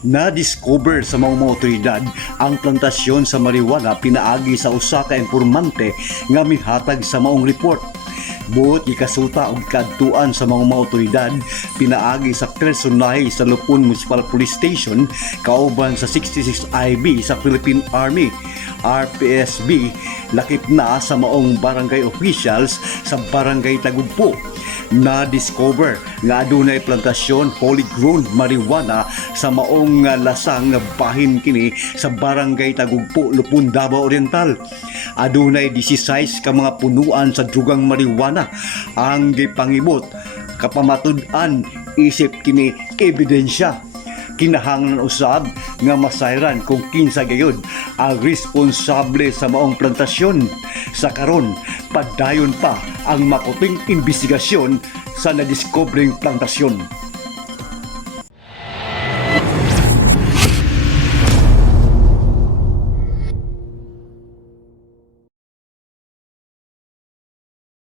Na-discover sa mga otoridad ang plantasyon sa marijuana pinaagi sa usa ka impormante nga mihatag sa maong report. Buot ikasuta og kadtuan sa mga otoridad pinaagi sa personahe sa Lupon Municipal Police Station kauban sa 66 IB sa Philippine Army RPSB lakip na sa maong barangay officials sa barangay Tagumpo. Na-discover nga adunay plantasyon fully grown marijuana sa maong lasang bahin kini sa barangay Tagumpo, Lupon, Davao Oriental. Adunay 16 ka mga punuan sa drugang marijuana ang gipangibot kapamatud-an isip kini ebidensya. Kinahanglan usab nga masayran kung kinsa gayud ang responsable sa maong plantasyon. Sa karon, padayon pa ang makuting investigasyon sa nadiskobring plantasyon.